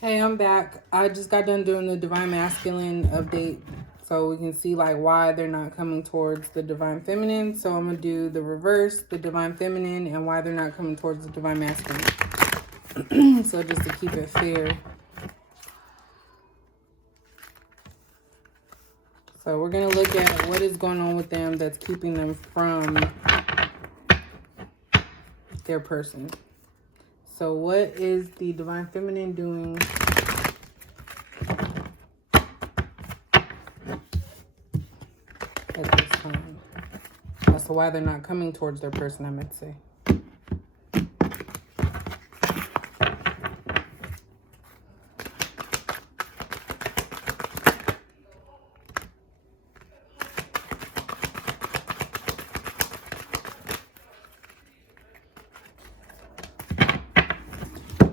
Hey, I'm back. I just got done doing the Divine Masculine update so we can see like why they're not coming towards the Divine Feminine. So I'm going to do the reverse, the Divine Feminine, and why they're not coming towards the Divine Masculine. So just to keep it fair. So we're going to look at what is going on with them that's keeping them from their person. So what is the Divine Feminine doing at this time? That's why they're not coming towards their person, I meant to say.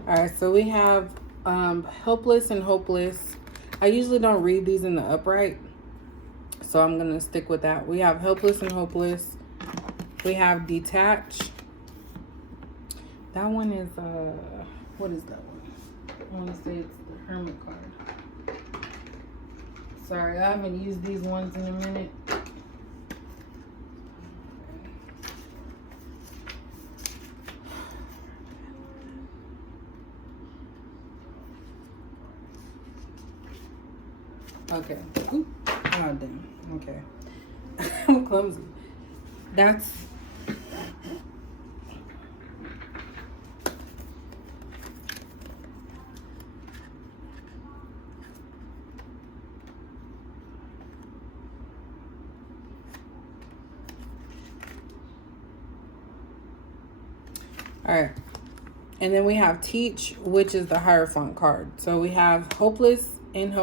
Alright, so we have helpless and hopeless. I usually don't read these in the upright, so I'm going to stick with that. We have helpless and hopeless. We have detached. That one is, what is that one? I want to say it's the Hermit card. Sorry, I haven't used these ones in a minute. Okay. Ooh. Oh, damn. Okay. I'm clumsy. That's... All right. And then we have teach, which is the Hierophant card. So we have helpless and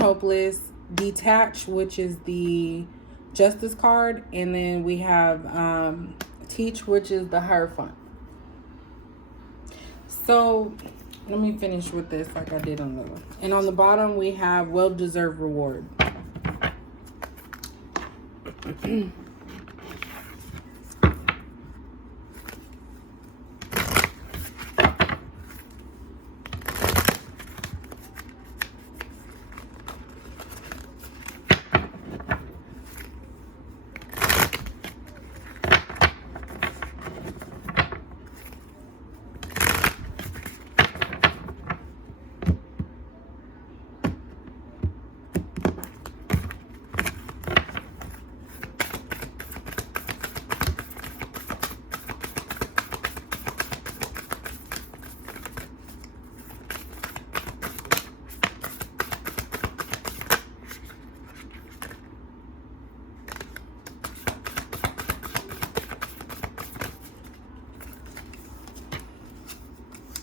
hopeless, detach, which is the Justice card, and then we have teach, which is the Hierophant. So let me finish with this like I did on the one. And on the bottom we have well-deserved reward.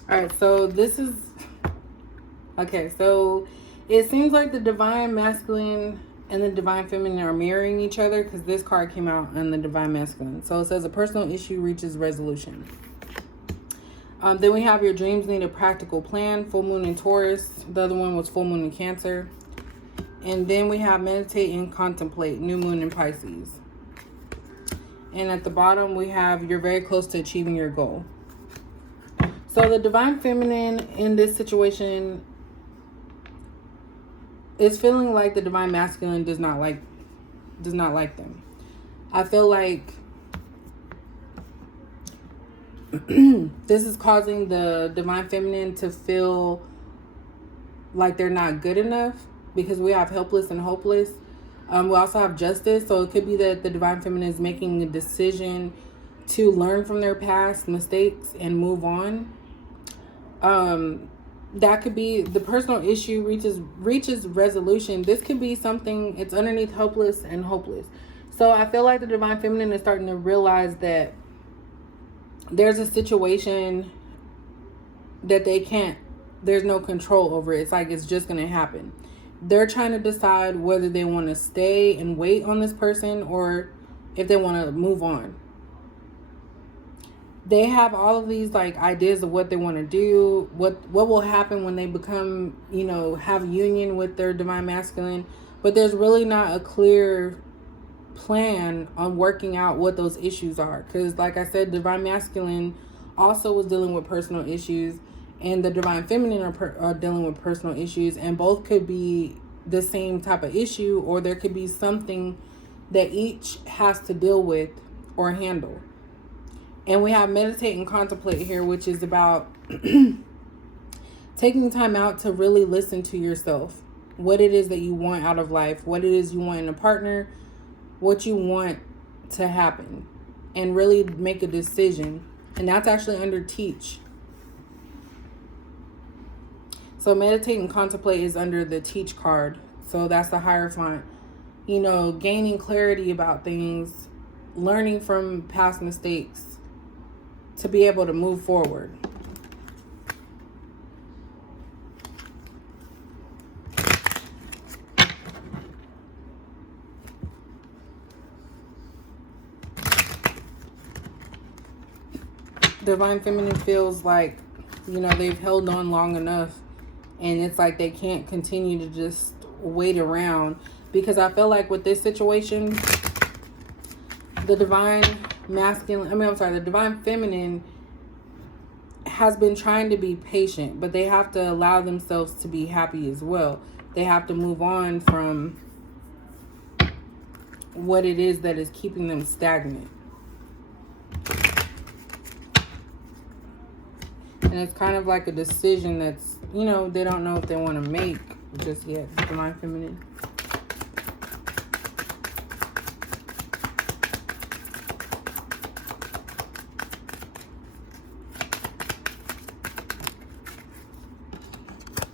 All right, so this is... Okay, so it seems like the Divine Masculine and the Divine Feminine are mirroring each other because this card came out on the Divine Masculine. So it says a personal issue reaches resolution. Then we have your dreams need a practical plan, full moon in Taurus. The other one was full moon in Cancer. And then we have meditate and contemplate, new moon in Pisces. And at the bottom we have you're very close to achieving your goal. So the Divine Feminine in this situation is feeling like the Divine Masculine does not like them. I feel like this is causing the Divine Feminine to feel like they're not good enough because we have helpless and hopeless. We also have justice. So it could be that the Divine Feminine is making a decision to learn from their past mistakes and move on. That could be the personal issue reaches resolution. This could be something, it's underneath helpless and hopeless. So I feel like the Divine Feminine is starting to realize that there's a situation that there's no control over it. It's like it's just going to happen. They're trying to decide whether they want to stay and wait on this person or if they want to move on. They have all of these like ideas of what they want to do, what will happen when they become, have union with their Divine Masculine, but there's really not a clear plan on working out what those issues are. Because like I said, Divine Masculine also was dealing with personal issues, and the divine feminine are dealing with personal issues, and both could be the same type of issue, or there could be something that each has to deal with or handle. And we have meditate and contemplate here, which is about taking time out to really listen to yourself, what it is that you want out of life, what it is you want in a partner, what you want to happen, and really make a decision. And that's actually under teach. So meditate and contemplate is under the teach card. So that's the Hierophant. You know, gaining clarity about things, learning from past mistakes to be able to move forward. Divine feminine feels like, you know, they've held on long enough, and it's like they can't continue to just wait around, because I feel like with this situation, the divine the divine feminine has been trying to be patient, but they have to allow themselves to be happy as well. They have to move on from what it is that is keeping them stagnant. And it's kind of like a decision that's, you know, they don't know if they want to make just yet. Divine feminine.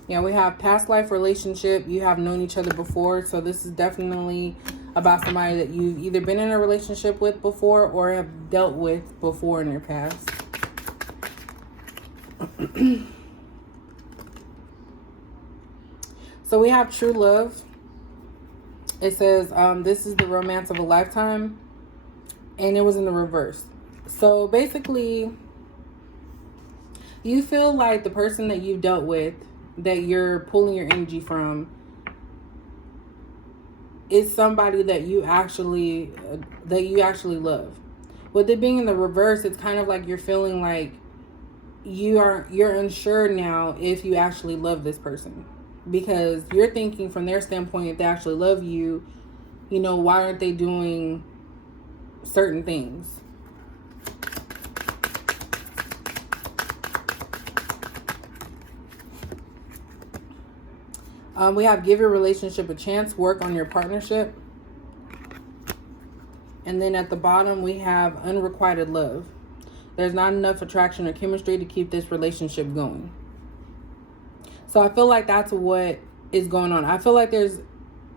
Yeah, we have past life relationship. You have known each other before. So this is definitely about somebody that you've either been in a relationship with before or have dealt with before in your past. So we have true love. It says this is the romance of a lifetime, and it was in the reverse. So basically, you feel like the person that you've dealt with, that you're pulling your energy from, is somebody that you actually love. With it being in the reverse, it's kind of like you're feeling like you're unsure now if you actually love this person, because you're thinking from their standpoint, if they actually love you, you know, why aren't they doing certain things? We have give your relationship a chance, work on your partnership. And then at the bottom, we have unrequited love. There's not enough attraction or chemistry to keep this relationship going. So I feel like that's what is going on. I feel like this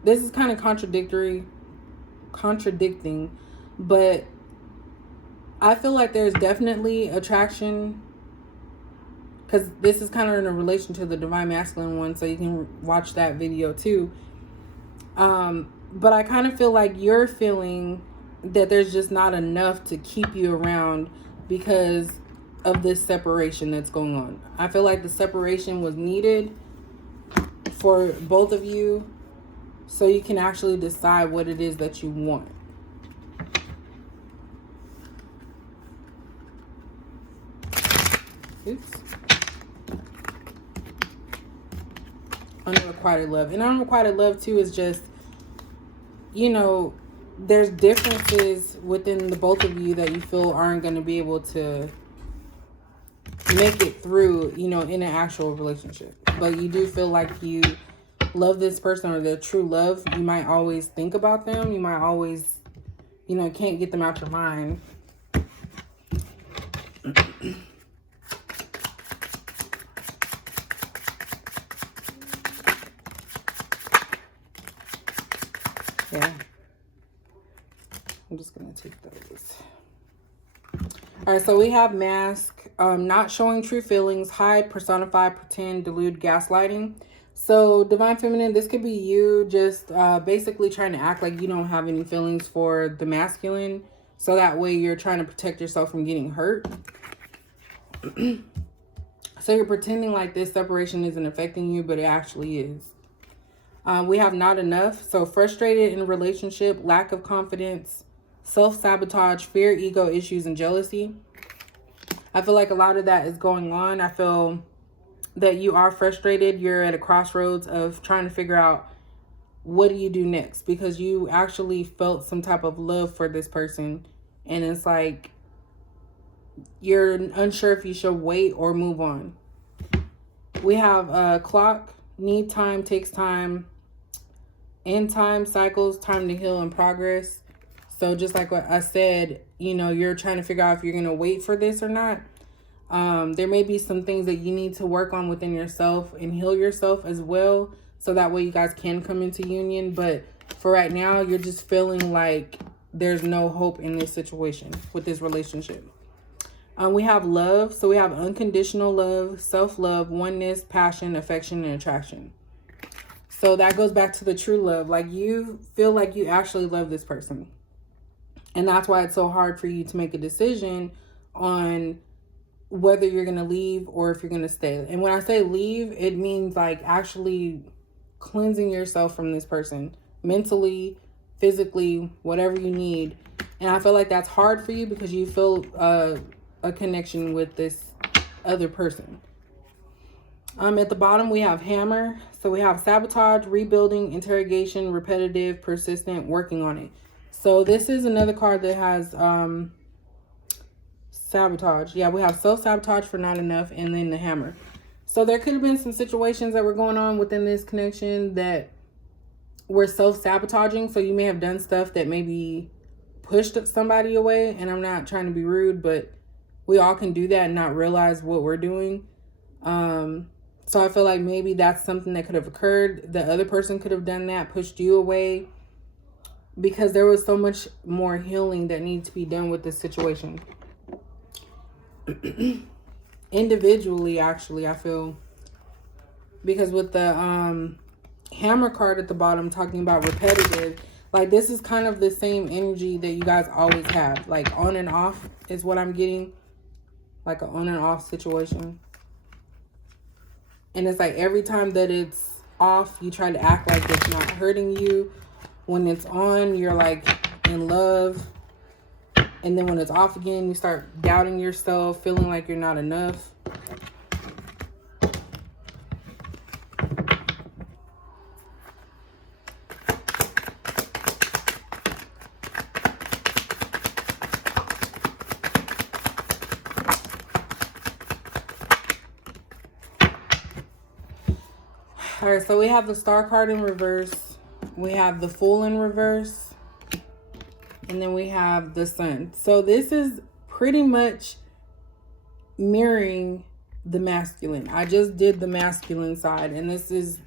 is kind of contradicting, but I feel like there's definitely attraction, because this is kind of in a relation to the divine masculine one, so you can watch that video too. But I kind of feel like you're feeling that there's just not enough to keep you around because of this separation that's going on. I feel like the separation was needed for both of you, so you can actually decide what it is that you want. Oops. Unrequited love. And unrequited love too is just, you know, there's differences within the both of you that you feel aren't going to be able to make it through, you know, in an actual relationship. But you do feel like you love this person, or their true love. You might always think about them. You might always, you know, can't get them out your mind. Yeah. I'm just going to take those. All right, so we have mask, not showing true feelings, hide, personify, pretend, delude, gaslighting. So divine feminine, this could be you just basically trying to act like you don't have any feelings for the masculine, so that way you're trying to protect yourself from getting hurt. So you're pretending like this separation isn't affecting you, but it actually is. We have not enough. So frustrated in a relationship, lack of confidence, self-sabotage, fear, ego issues, and jealousy. I feel like a lot of that is going on. I feel that you are frustrated. You're at a crossroads of trying to figure out what do you do next, because you actually felt some type of love for this person, and it's like you're unsure if you should wait or move on. We have a clock, need time, takes time, end time, cycles, time to heal, and progress. So just like what I said, you know, you're trying to figure out if you're going to wait for this or not. There may be some things that you need to work on within yourself and heal yourself as well, so that way you guys can come into union. But for right now, you're just feeling like there's no hope in this situation with this relationship. We have love. So we have unconditional love, self-love, oneness, passion, affection, and attraction. So that goes back to the true love. Like, you feel like you actually love this person. And that's why it's so hard for you to make a decision on whether you're going to leave or if you're going to stay. And when I say leave, it means like actually cleansing yourself from this person, mentally, physically, whatever you need. And I feel like that's hard for you because you feel a connection with this other person. At the bottom, we have hammer. So we have sabotage, rebuilding, interrogation, repetitive, persistent, working on it. So this is another card that has sabotage. Yeah, we have self-sabotage for not enough, and then the hammer. So there could have been some situations that were going on within this connection that were self-sabotaging. So you may have done stuff that maybe pushed somebody away. And I'm not trying to be rude, but we all can do that and not realize what we're doing. So I feel like maybe that's something that could have occurred. The other person could have done that, pushed you away, because there was so much more healing that needs to be done with this situation. Individually, actually, I feel, because with the hammer card at the bottom talking about repetitive, like this is kind of the same energy that you guys always have, like on and off is what I'm getting, like an on and off situation. And it's like every time that it's off, you try to act like it's not hurting you. When it's on, you're like in love. And then when it's off again, you start doubting yourself, feeling like you're not enough. All right, so we have the Star card in reverse. We have the Fool in reverse. And then we have the Sun. So this is pretty much mirroring the masculine. I just did the masculine side, and this is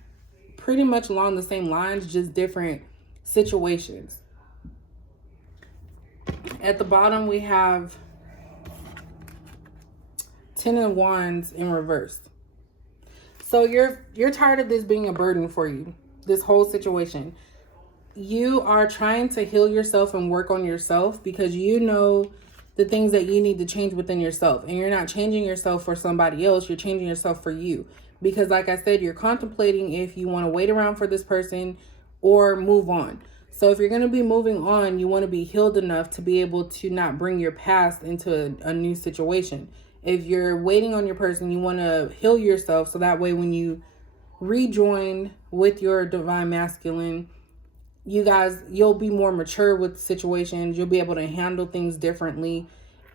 pretty much along the same lines, just different situations. At the bottom, we have 10 of Wands in reverse. So you're tired of this being a burden for you, this whole situation. You are trying to heal yourself and work on yourself because you know the things that you need to change within yourself. And you're not changing yourself for somebody else. You're changing yourself for you. Because like I said, you're contemplating if you want to wait around for this person or move on. So if you're going to be moving on, you want to be healed enough to be able to not bring your past into a new situation. If you're waiting on your person, you want to heal yourself so that way when you rejoin with your divine masculine, you'll be more mature with situations. You'll be able to handle things differently.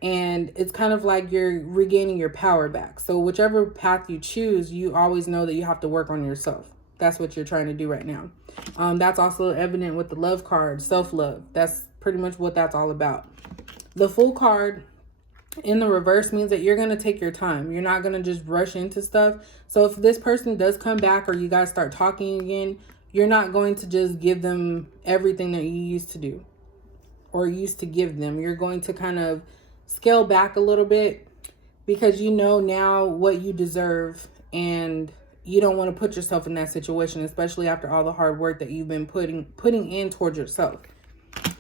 And it's kind of like you're regaining your power back. So whichever path you choose, you always know that you have to work on yourself. That's what you're trying to do right now. That's also evident with the love card, self-love. That's pretty much what that's all about. The Fool card in the reverse means that you're going to take your time. You're not going to just rush into stuff. So if this person does come back or you guys start talking again, you're not going to just give them everything that you used to do or used to give them. You're going to kind of scale back a little bit because you know now what you deserve, and you don't want to put yourself in that situation, especially after all the hard work that you've been putting in towards yourself.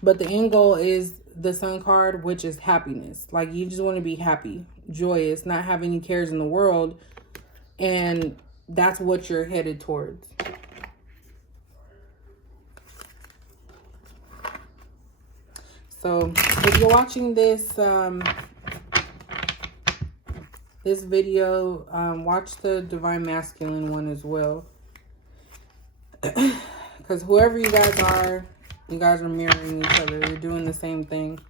But the end goal is the Sun card, which is happiness. Like, you just want to be happy, joyous, not have any cares in the world. And that's what you're headed towards. So if you're watching this this video, watch the Divine Masculine one as well. Because whoever you guys are mirroring each other. You're doing the same thing.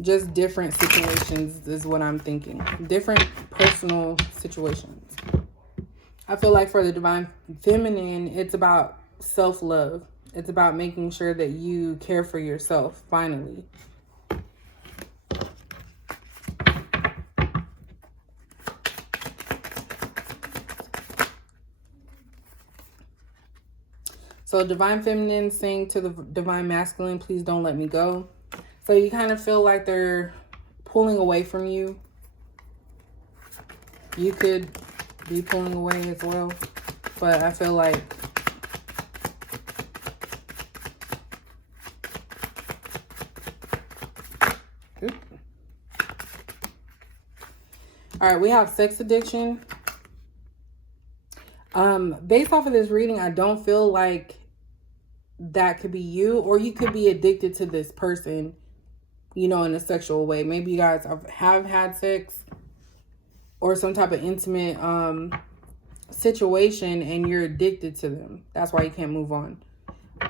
Just different situations is what I'm thinking. Different personal situations. I feel like for the Divine Feminine, it's about self-love. It's about making sure that you care for yourself, finally. So Divine Feminine saying to the Divine Masculine, please don't let me go. So you kind of feel like they're pulling away from you. You could be pulling away as well. But I feel like all right, we have sex addiction. Based off of this reading, I don't feel like that could be you, or you could be addicted to this person, you know, in a sexual way. Maybe you guys have had sex or some type of intimate situation and you're addicted to them. That's why you can't move on.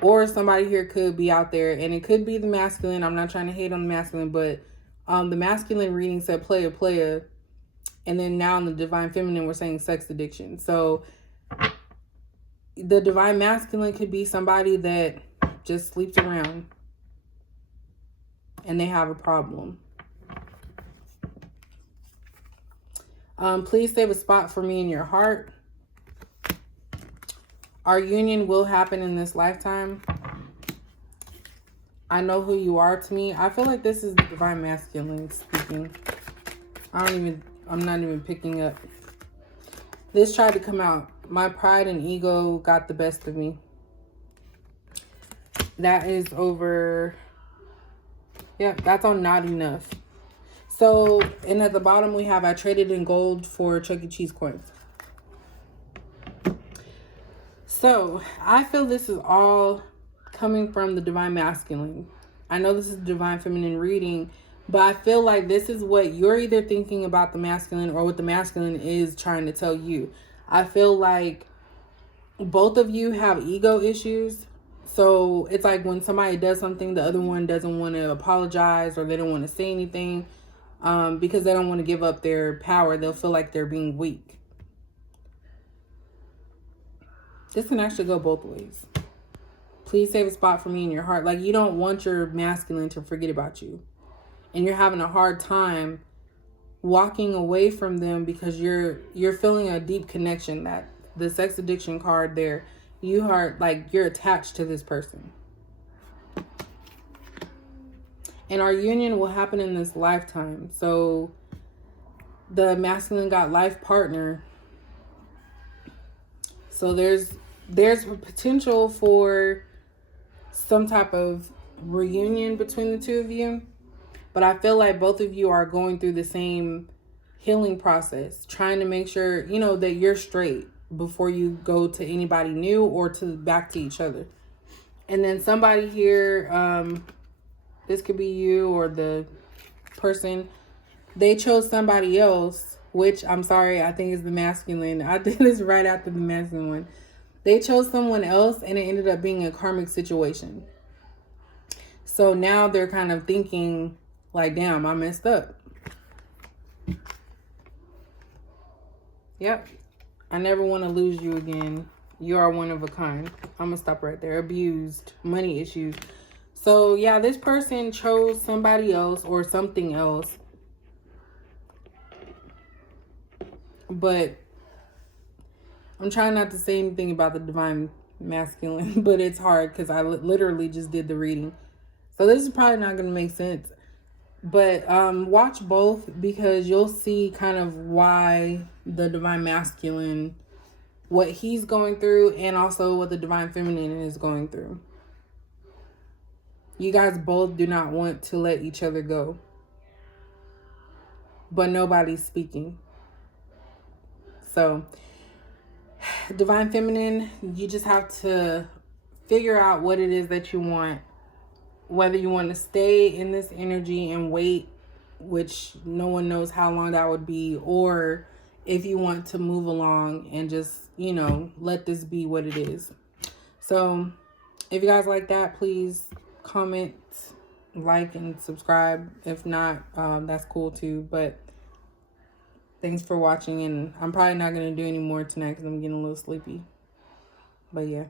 Or somebody here could be out there, and it could be the masculine. I'm not trying to hate on the masculine, but the masculine reading said playa. And then now in the Divine Feminine, we're saying sex addiction. So the Divine Masculine could be somebody that just sleeps around and they have a problem. Please save a spot for me in your heart. Our union will happen in this lifetime. I know who you are to me. I feel like this is the Divine Masculine speaking. I'm not even picking up. This tried to come out. My pride and ego got the best of me. That is over. Yeah, that's on Not Enough. So, and at the bottom we have, I traded in gold for Chuck E. Cheese coins. So, I feel this is all coming from the Divine Masculine. I know this is Divine Feminine reading, but I feel like this is what you're either thinking about the masculine or what the masculine is trying to tell you. I feel like both of you have ego issues. So it's like when somebody does something, the other one doesn't want to apologize or they don't want to say anything because they don't want to give up their power. They'll feel like they're being weak. This can actually go both ways. Please save a spot for me in your heart. Like, you don't want your masculine to forget about you. And you're having a hard time walking away from them because you're feeling a deep connection. That the sex addiction card there, you are like, you're attached to this person. And our union will happen in this lifetime. So the masculine got life partner. So there's a potential for some type of reunion between the two of you. But I feel like both of you are going through the same healing process, trying to make sure, you know, that you're straight before you go to anybody new or back to each other. And then somebody here, this could be you or the person, they chose somebody else, which I'm sorry, I think is the masculine. I did this right after the masculine one. They chose someone else and it ended up being a karmic situation. So now they're kind of thinking like, damn, I messed up. Yep. I never want to lose you again. You are one of a kind. I'm going to stop right there. Abused. Money issues. So, yeah, this person chose somebody else or something else. But I'm trying not to say anything about the Divine Masculine, but it's hard because I literally just did the reading. So this is probably not going to make sense. But watch both because you'll see kind of why the Divine Masculine, what he's going through, and also what the Divine Feminine is going through. You guys both do not want to let each other go. But nobody's speaking. So, Divine Feminine, you just have to figure out what it is that you want. Whether you want to stay in this energy and wait which no one knows how long that would be, or if you want to move along and just, you know, let this be what it is. So if you guys like that, please comment, like, and subscribe. If not, that's cool too. But thanks for watching, and I'm probably not going to do any more tonight because I'm getting a little sleepy. But yeah.